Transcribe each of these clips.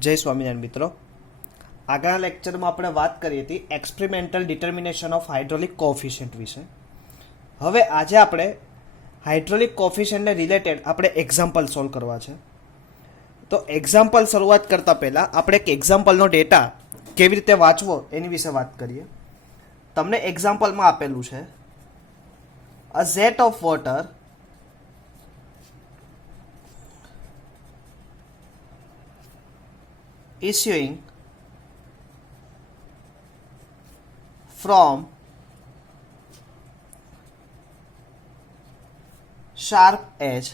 જય સ્વામિનારાયણ મિત્રો, આગળના લેક્ચરમાં આપણે વાત કરી હતી experimental determination of hydraulic coefficient વિશે. હવે આજે આપણે હાઇડ્રોલિક કોએફિશિયન્ટને રિલેટેડ આપણે એક્ઝામ્પલ સોલ્વ કરવા છે. તો એક્ઝામ્પલ શરૂઆત કરતાં પહેલાં આપણે એક એક્ઝામ્પલનો ડેટા કેવી રીતે વાંચવો એની વિશે વાત કરીએ. તમને એક્ઝામ્પલમાં આપેલું છે અ jet of water issuing from sharp edge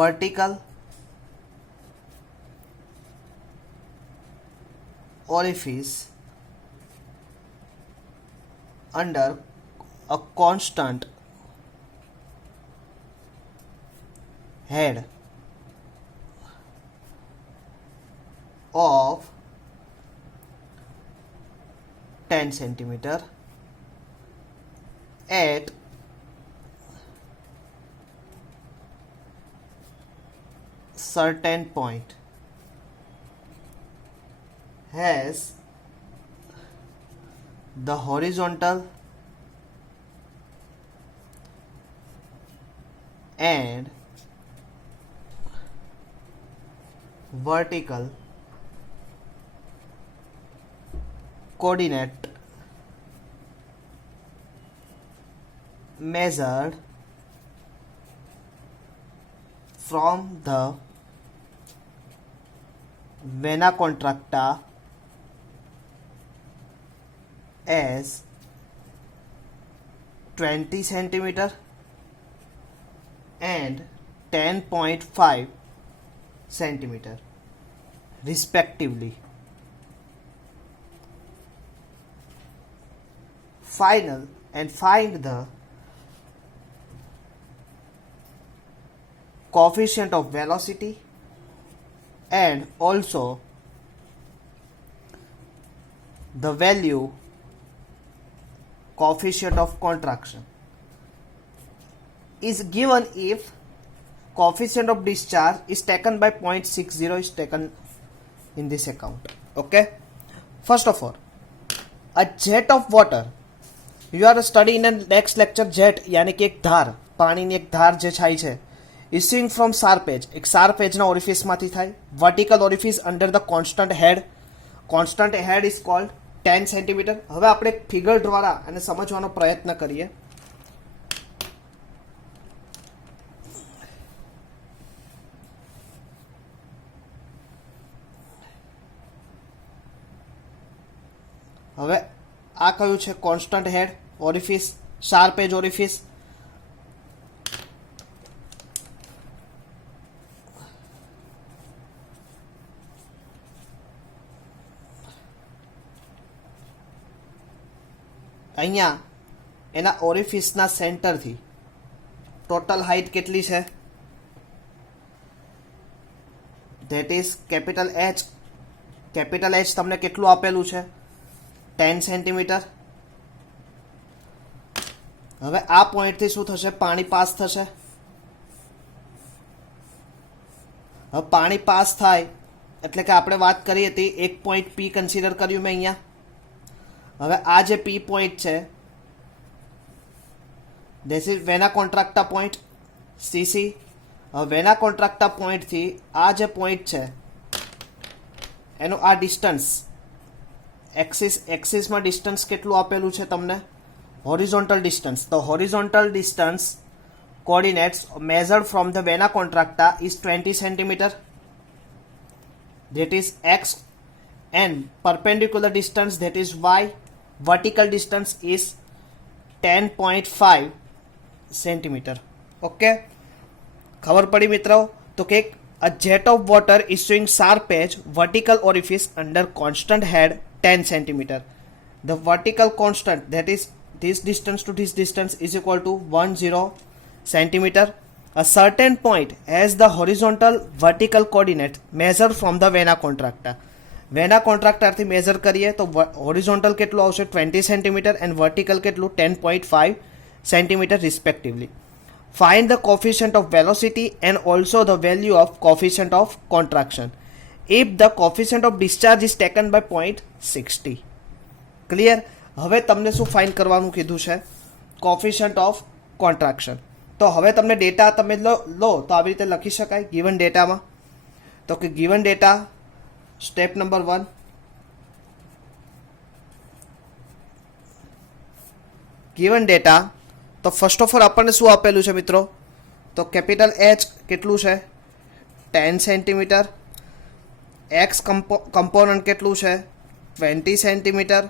vertical orifice under a constant head of 10 centimeter at certain point has the horizontal and vertical coordinate measured from the vena contracta as 20 centimeter and 10.5 centimeter respectively. Final and find the coefficient of velocity and also the value coefficient of contraction is given if coefficient of discharge is taken by 0.60 is taken in this account. Okay, first of all, a jet of water, you are studying in the next lecture. jet यानी कि एक धार, पाણીની એક ધાર જે છાય છે, issuing from sharp edge, એક sharp edge ના orifice માંથી થાય, vertical orifice under the constant head is called 10 cm. હવે આપણે એક ફિગર દ્વારા અને સમજવાનો પ્રયત્ન કરીએ. હવે આ કયું છે? કોન્સ્ટન્ટ હેડ ઓરિફિસ, શાર્પ એજ ઓરિફિસ. અહીંયા એના ઓરિફિસના સેન્ટરથી ટોટલ હાઇટ કેટલી છે? That is capital H. Capital H તમને કેટલું આપેલું છે? 10 સેન્ટીમીટર. હવે આ પોઈન્ટથી શું થશે? પાણી પાસ થશે. હવે પાણી પાસ થાય એટલે કે આપણે વાત કરી હતી એક પોઈન્ટ પી કન્સિડર કર્યું મેં અહીંયા. હવે આ જે પી પોઈન્ટ છે, ધીસ ઇઝ વેના કોન્ટ્રાક્ટા પોઈન્ટ સીસી. હવે વેના કોન્ટ્રાક્ટા પોઈન્ટથી આ જે પોઈન્ટ છે એનું આ ડિસ્ટન્સ એક્સિસમાં ડિસ્ટન્સ કેટલું આપેલું છે તમને? Horizontal distance. તો horizontal distance coordinates measured from the vena contracta is 20 centimetre. That is X. and perpendicular distance, that is y. Vertical distance is 10.5 centimeter. Okay, ખબર પડી મિત્રો? તો કે a jet of water issuing sharp edge vertical orifice under constant head 10 centimeter. The vertical constant, that is this distance to this distance, is equal to 10 centimeter. A certain point has the horizontal vertical coordinate measured from the vena contracta. Vena કોન્ટ્રાક્ટરથી measure કરીએ તો horizontal કેટલું આવશે 20 centimetre and vertical કેટલું 10.5 centimetre respectively. find the coefficient of velocity and also the value of coefficient of contraction if the coefficient of discharge is taken by point 60. Clear? હવે તમને શું find કરવાનું કીધું છે? Coefficient of contraction. તો હવે તમને ડેટા તમે લો તો આવી રીતે લખી શકાય ગિવન ડેટામાં. તો કે given data step number 1, given data. તો ફર્સ્ટ ઓફ ઓલ આપણને શું આપેલું છે મિત્રો? તો કેપિટલ એચ કેટલું છે? 10 સેન્ટીમીટર. એક્સ કમ્પોનન્ટ કેટલું છે? 20 સેન્ટીમીટર.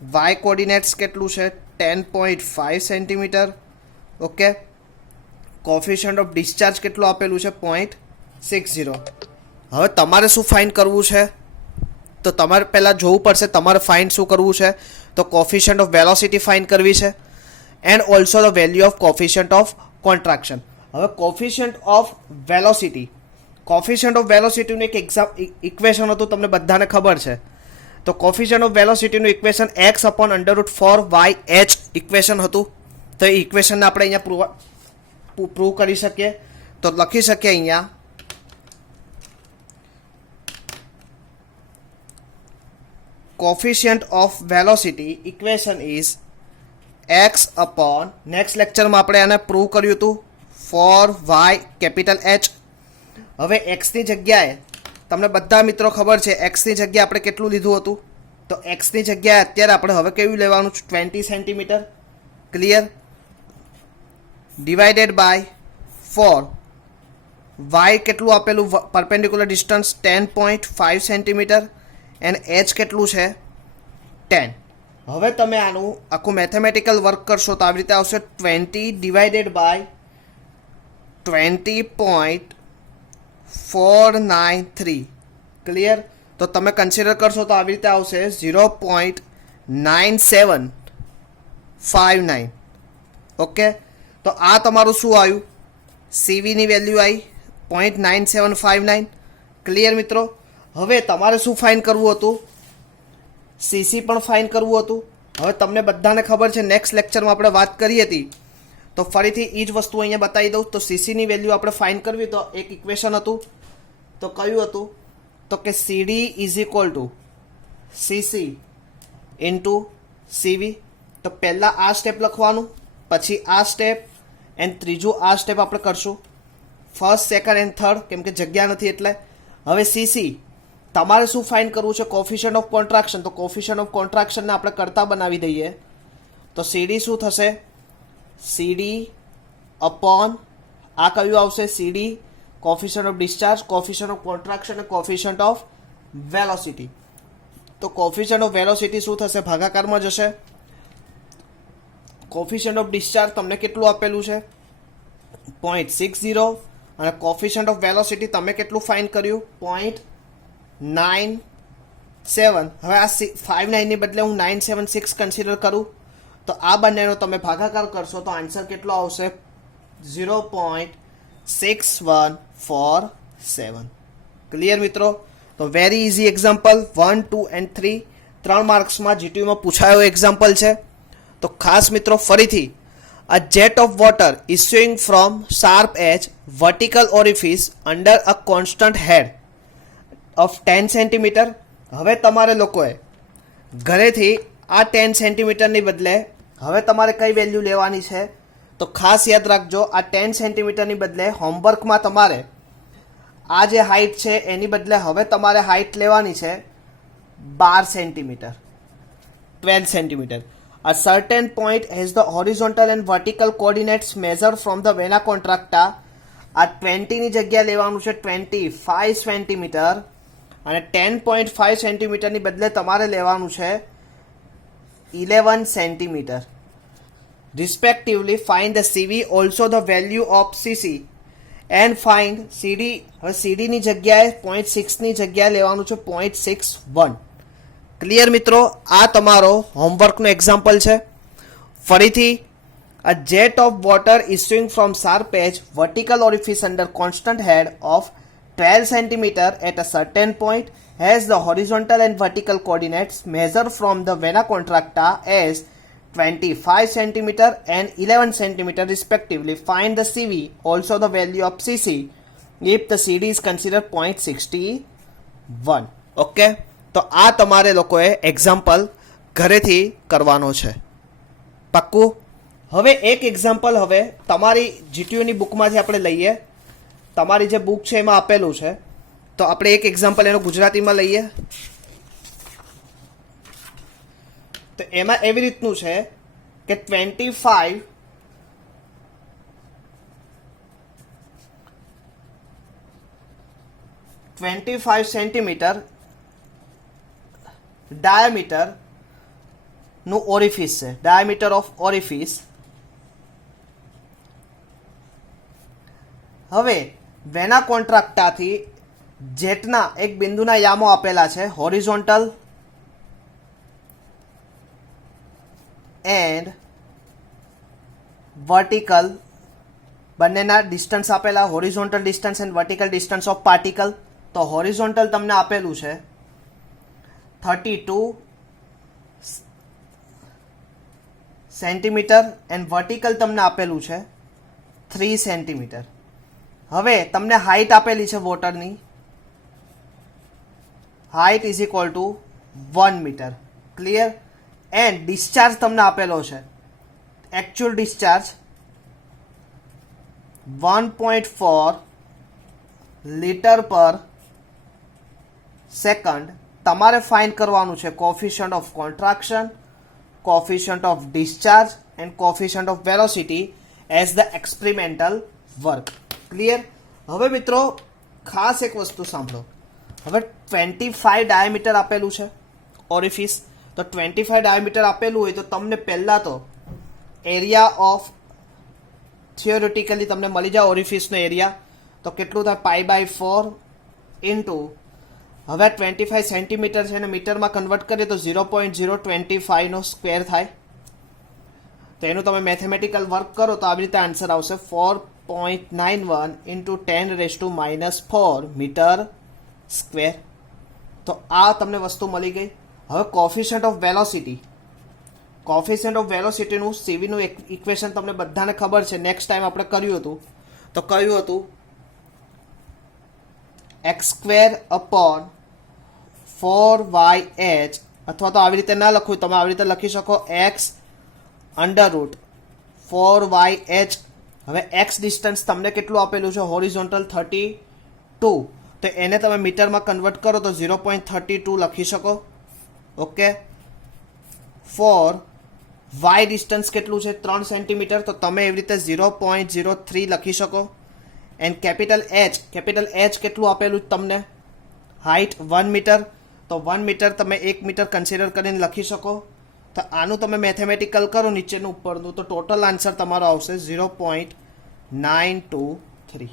વાય કોર્ડિનેટ્સ કેટલું છે? 10.5 centimetre. Okay. Coefficient of discharge કેટલું આપેલું છે? 0.60. હવે તમારે શું ફાઇન્ડ કરવું છે? તો તમારે પહેલાં જોવું પડશે તમારે ફાઇન્ડ શું કરવું છે? તો કોફિશન્ટ ઓફ વેલોસિટી ફાઇન્ડ કરવી છે and also the value of coefficient of contraction. હવે કોફિશન્ટ ઓફ વેલોસિટીનું એક ઇક્વેશન હતું, તમને બધાને ખબર છે. તો કોફિશન્ટ ઓફ વેલોસિટીનું ઇક્વેશન x/√4yh ઇક્વેશન હતું. તો એ ઇક્વેશનને આપણે અહીંયા પ્રૂવ કરી શકીએ. તો લખી શકીએ અહીંયા coefficient of velocity equation is x upon, next લેક્ચરમાં આપણે આને પ્રૂવ કર્યું હતું, 4y કેપિટલ H. હવે એક્સની જગ્યાએ તમને બધા મિત્રો ખબર છે એક્સની જગ્યાએ આપણે કેટલું લીધું હતું? તો એક્સની જગ્યાએ અત્યારે આપણે હવે કેવું લેવાનું? 20 centimetre. Clear? Divided by 4. Y કેટલું આપેલું? Perpendicular distance 10.5 centimetre and H કેટલું છે? 10. હવે તમે આનું આખું મેથેમેટિકલ વર્ક કરશો તો આવી રીતે આવશે 20 ડિવાઇડેડ બાય 20.493. ક્લિયર? તો તમે કન્સિડર કરશો તો આવી રીતે આવશે 0.9759. ઓકે. તો આ તમારું શું આવ્યું? સીવીની વેલ્યુ આવી 0.9759. ક્લિયર મિત્રો? હવે તમારે શું ફાઇન્ડ કરવું હતું? સીસી પણ ફાઇન્ડ કરવું હતું. હવે તમને બધાને ખબર છે નેક્સ્ટ લેક્ચરમાં આપણે વાત કરી હતી, તો ફરીથી એ જ વસ્તુ અહીંયા બતાવી દઉં. તો સીસીની વેલ્યુ આપણે ફાઇન્ડ કરવી તો એક ઇક્વેશન હતું. તો કયું હતું? તો કે CD is equal to CC into CV. તો પહેલાં આ સ્ટેપ લખવાનું, પછી આ સ્ટેપ એન્ડ ત્રીજું આ સ્ટેપ આપણે કરશું. ફર્સ્ટ, સેકન્ડ એન્ડ થર્ડ, કેમ કે જગ્યા નથી એટલે. હવે સીસી તમારે શું ફાઇન્ડ કરવું છે? Coefficient of contraction. તો કોફિશન્ટ ઓફ કોન્ટ્રાક્શનને આપણે કરતા બનાવી દઈએ. તો સીડી શું થશે? સીડી અપોન આ કયું આવશે? CD coefficient of discharge, coefficient of contraction અને કોફિશન્ટ ઓફ વેલોસિટી. તો કોફિશન્ટ ઓફ વેલોસિટી શું થશે? ભાગાકારમાં જશે. કોફિશન્ટ ઓફ ડિસ્ચાર્જ તમને કેટલું આપેલું છે? 0.60. અને કોફિશન્ટ ઓફ વેલોસિટી તમે કેટલું ફાઇન્ડ કર્યું? 0.97. હવે આ 59 ની બદલે હું 976 કન્સિડર કરું તો આ બંનેનો તમે ભાગાકાર કરશો તો આન્સર કેટલો આવશે? 0.6147. ક્લિયર મિત્રો? તો વેરી ઇઝી એક્ઝામ્પલ 1, 2 એન્ડ 3 3 માર્ક્સમાં જીટીયુમાં પૂછાયો એક્ઝામ્પલ છે. તો ખાસ મિત્રો ફરીથી, a jet of water issuing from sharp edge vertical orifice under a constant head of 10 centimetre. હવે તમારે લોકોએ ઘરેથી આ 10 સેન્ટીમીટરની બદલે હવે તમારે કઈ વેલ્યુ લેવાની છે? તો ખાસ યાદ રાખજો, આ 10 સેન્ટીમીટરની બદલે હોમવર્કમાં તમારે આ જે હાઇટ છે એની બદલે હવે તમારે હાઇટ લેવાની છે 12 centimetre, 12 centimetre. A certain point has the horizontal and vertical coordinates measured from the vena contracta. આ 20 ની જગ્યા લેવાનું છે 25 સેન્ટીમીટર અને 10.5 સેન્ટીમીટરની બદલે તમારે લેવાનું છે 11 centimetre. Respectively, find the CV, also the value of CC and find CD. હવે CD ની જગ્યાએ 0.6 ની જગ્યાએ લેવાનું છે 0.61. ક્લિયર મિત્રો? આ તમારો હોમવર્કનો એક્ઝામ્પલ છે. ફરીથી, a jet of water issuing from sharp edge vertical orifice under constant head of 12 cm at a certain point has the horizontal and vertical coordinates measured from the vena contracta as 25 centimeter and 11 centimeter respectively. Find the CV, also the value of CC if the CD is considered 0.61. Okay, તો આ તમારે લોકોએ example ઘરેથી કરવાનો છે. પાક્કું? હવે એક એક્ઝામ્પલ હવે તમારી જીટીયુની બુકમાંથી આપણે લઈએ. તમારી જે બુક છે એમાં આપેલું છે, તો આપણે એક એક્ઝામ્પલ એનો ગુજરાતીમાં લઈએ. તો એમાં એવી રીતનું છે કે 25 સેન્ટીમીટર ડાયામીટર નું ઓરિફિસ છે, ડાયામીટર ઓફ ઓરિફિસ. હવે વેના કોન્ટ્રાક્ટાથી જેટના એક બિંદુના યામો આપેલા છે, હોરિઝોન્ટલ એન્ડ વર્ટિકલ બંનેના ડિસ્ટન્સ આપેલા, horizontal distance and vertical distance of particle. તો હોરિઝોન્ટલ તમને આપેલું છે 32 સેન્ટીમીટર એન્ડ વર્ટિકલ તમને આપેલું છે 3 સેન્ટીમીટર. હવે તમને હાઇટ આપેલી છે વોટરની, height is equal to 1 metre. Clear? And discharge તમને આપેલો છે, actual discharge 1.4 litre per second. તમારે ફાઇન્ડ કરવાનું છે coefficient of contraction, coefficient of discharge and coefficient of velocity as the experimental work. Clear? હવે મિત્રો ખાસ એક વસ્તુ સાંભળો. હવે 25 ડાયામીટર આપેલું છે ઓરિફિસ. તો 25 ડાયામીટર આપેલું હોય તો તમને પહેલાં તો એરિયા ઓફ થિયોરિટિકલી તમને મળી જાય ઓરિફિસનો એરિયા. તો કેટલું થાય? π/4 ઇન્ટુ, હવે 25 સેન્ટીમીટર છે એને મીટરમાં કન્વર્ટ કરીએ તો 0.025 નો સ્ક્વેર થાય. તો એનું તમે મેથેમેટિકલ વર્ક કરો તો આવી રીતે આન્સર આવશે 4.91 ઇન્ટુ 10⁻⁻4 મીટર સ્ક્વેર. તો આ તમને વસ્તુ મળી ગઈ. હવે coefficient of velocity, coefficient of વેલોસિટીનું સીવીનું ઇક્વેશન તમને બધાને ખબર છે, નેક્સ્ટ ટાઈમ આપણે કર્યું હતું. તો કયું હતું? x²/4yh, અથવા તો આવી રીતે ના લખવું, તમે આવી રીતે લખી શકો x√4yh. હવે એક્સ ડિસ્ટન્સ તમને કેટલું આપેલું છે? હોરિઝોન્ટલ 32. તો એને તમે મીટરમાં કન્વર્ટ કરો તો 0.32 લખી શકો. ઓકે. ફોર વાય ડિસ્ટન્સ કેટલું છે? 3 સેન્ટીમીટર. તો તમે એવી રીતે 0.03 લખી શકો. એન્ડ કેપિટલ એચ કેટલું આપેલું તમને? Height 1 metre. તો 1 મીટર તમે 1 મીટર કન્સિડર કરીને લખી શકો. તો આનું તમે મેથેમેટિકલ કરો નીચેનું ઉપરનું, તો ટોટલ આન્સર તમારો આવશે 0.923.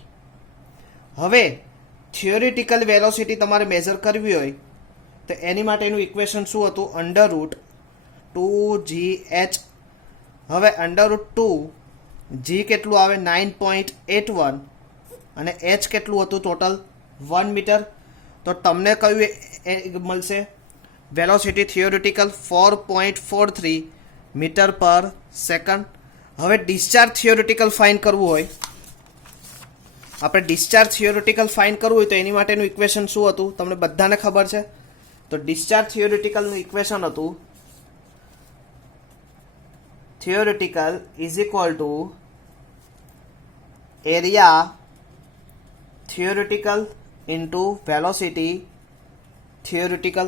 હવે થિયોરિટિકલ વેલોસિટી તમારે મેઝર કરવી હોય તો એની માટેનું ઇક્વેશન શું હતું? √2gh. હવે √2g કેટલું આવે? 9.81 અને h કેટલું હતું ટોટલ? 1 મીટર. તો તમને કયું મળશે? વેલોસિટી થિયોરિટિકલ 4.43 મીટર પર સેકન્ડ. હવે ડિસ્ચાર્જ થિયોરિટિકલ ફાઇન્ડ કરવું હોય, આપણે ડિસ્ચાર્જ થિયોરિટિકલ ફાઇન્ડ કરવું હોય તો એની માટેનું ઇક્વેશન શું હતું? તમને બધાને ખબર છે. તો ડિસ્ચાર્જ થિયોરિટિકલનું ઇક્વેશન હતું theoretical is equal two area theoretical into velocity theoretical.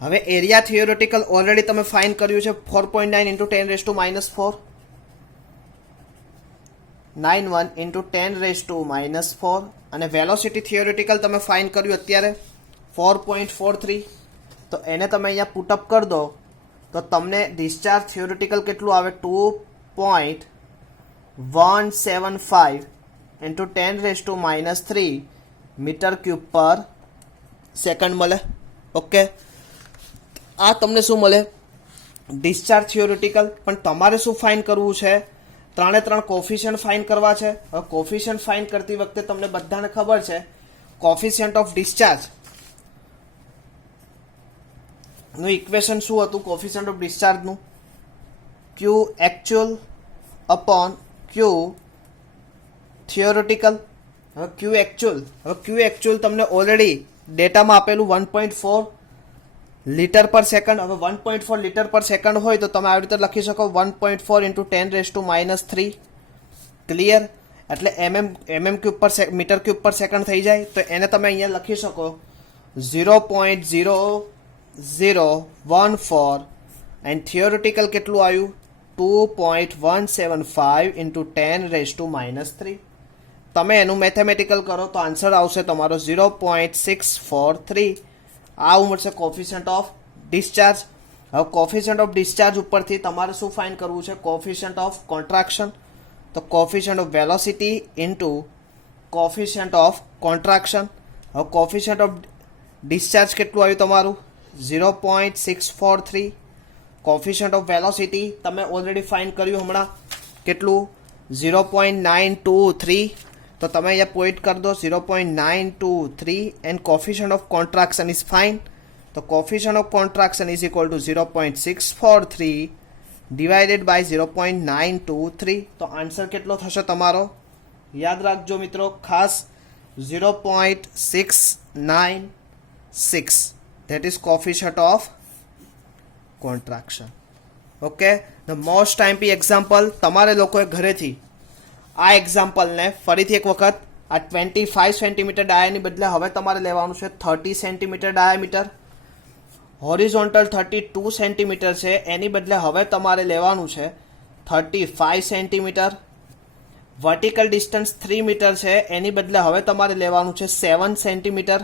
હવે એરિયા થિયોરિટિકલ ઓલરેડી તમે ફાઇન્ડ કર્યું છે 4.9 ઇન્ટુ 10⁻⁴ 91 ઇન્ટુ 10⁻⁴. અને વેલોસિટી થિયોરિટિકલ તમે ફાઇન્ડ કર્યું અત્યારે 4.43. તો એને તમે અહીંયા પુટઅપ કરી દો તો તમને ડિસ્ચાર્જ થિયોરિટિકલ કેટલું આવે? 2.175 ઇન્ટુ 10⁻³ મીટર ક્યુબ પર સેકન્ડ મળે. ઓકે. આ તમને શું મળે? Discharge theoretical. પણ તમારે શું ફાઇન્ડ કરવું છે? 3 કોફિશિયન્ટ ફાઇન્ડ કરવા છે. હવે કોફિશિયન્ટ ફાઇન્ડ કરતી વખતે તમને બધાને ખબર છે કોફિશિયન્ટ ઓફ ડિસ્ચાર્જ નું ઇક્વેશન શું હતું? કોફિશિયન્ટ ઓફ ડિસ્ચાર્જનું Q actual upon Q theoretical. હવે ક્યુ એકચ્યુઅલ તમને ઓલરેડી ડેટામાં આપેલું 1.4 લીટર પર સેકન્ડ. હવે 1.4 લીટર પર સેકન્ડ હોય તો તમે આવી રીતે લખી શકો 1.4 ઇન્ટુ 10⁻³ ક્લિયર. એટલે mm ક્યુબ પર મીટર ક્યુબ પર સેકન્ડ થઈ જાય. તો એને તમે અહીંયા લખી શકો 0.0014 એન્ડ થિયોરિટિકલ કેટલું આવ્યું 2.175 ઇન્ટુ 10⁻³ તમે એનું મેથેમેટિકલ કરો તો આન્સર આવશે તમારો 0.643. આ મળશે કોફિશિયન્ટ ઓફ ડિસ્ચાર્જ. હવે કોફિશિયન્ટ ઓફ ડિસ્ચાર્જ ઉપરથી તમારે શું ફાઇન્ડ કરવું છે કોફિશિયન્ટ ઓફ કોન્ટ્રાક્શન. તો coefficient of velocity into coefficient of contraction. હવે કોફિશિયન્ટ ઓફ ડિસ્ચાર્જ કેટલું આવ્યું તમારું 0.643. કોફિશિયન્ટ ઓફ વેલોસિટી તમે ઓલરેડી ફાઇન્ડ કર્યું હમણાં કેટલું 0.923. તો તમે અહીંયા પોઈન્ટ કરી દો 0.923 and coefficient of contraction is fine. તો coefficient of contraction is equal to 0.643 divided by 0.923. તો આન્સર કેટલો થશે તમારો યાદ રાખજો મિત્રો ખાસ 0.696. That is coefficient of contraction. Okay the most આઈમ્પી example તમારે લોકોએ ઘરેથી આ એક્ઝામ્પલને ફરીથી એક વખત આ 25 સેન્ટીમીટર ડાયાની બદલે હવે તમારે લેવાનું છે 30 સેન્ટીમીટર ડાયામીટર. હોરિઝોન્ટલ 32 સેન્ટીમીટર છે એની બદલે હવે તમારે લેવાનું છે 35 સેન્ટીમીટર. વર્ટિકલ ડિસ્ટન્સ 3 મીટર છે એની બદલે હવે તમારે લેવાનું છે 7 સેન્ટીમીટર.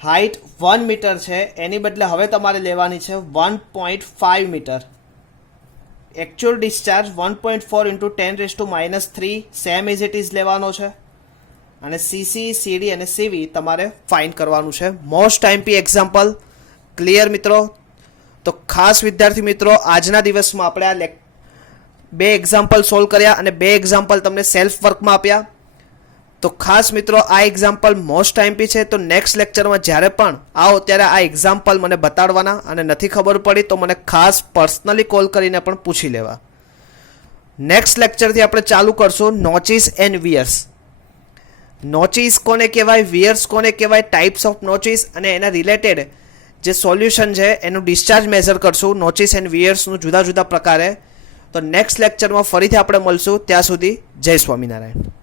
હાઇટ 1 મીટર છે એની બદલે હવે તમારે લેવાની છે 1.5 metre. Actual discharge 1.4 into 10⁻³ same is it is લેવાનો છે. અને સીસી સીડી અને સીવી તમારે ફાઇન્ડ કરવાનું છે. મોસ્ટ આઈમ્પી એક્ઝામ્પલ ક્લિયર મિત્રો. તો ખાસ વિદ્યાર્થી મિત્રો આજના દિવસમાં આપણે આ 2 એક્ઝામ્પલ સોલ્વ કર્યા અને 2 એક્ઝામ્પલ તમને સેલ્ફ વર્કમાં આપ્યા. તો ખાસ મિત્રો આ એક્ઝામ્પલ મોસ્ટ આઈમ્પી છે. તો નેક્સ્ટ લેક્ચરમાં જ્યારે પણ આવો ત્યારે આ એક્ઝામ્પલ મને બતાડવાના અને નથી ખબર પડી તો મને ખાસ પર્સનલી કોલ કરીને પણ પૂછી લેવા. નેક્સ્ટ લેક્ચરથી આપણે ચાલુ કરશું નોચિસ એન્ડ વિયર્સ. નોચિસ કોને કહેવાય, વિયર્સ કોને કહેવાય, ટાઈપ્સ ઓફ નોચિસ અને એના રિલેટેડ જે સોલ્યુશન છે એનું ડિસ્ચાર્જ મેઝર કરશું નોચિસ એન્ડ વિયર્સનું જુદા જુદા પ્રકારે. તો નેક્સ્ટ લેક્ચરમાં ફરીથી આપણે મળશું. ત્યાં સુધી જય સ્વામિનારાયણ.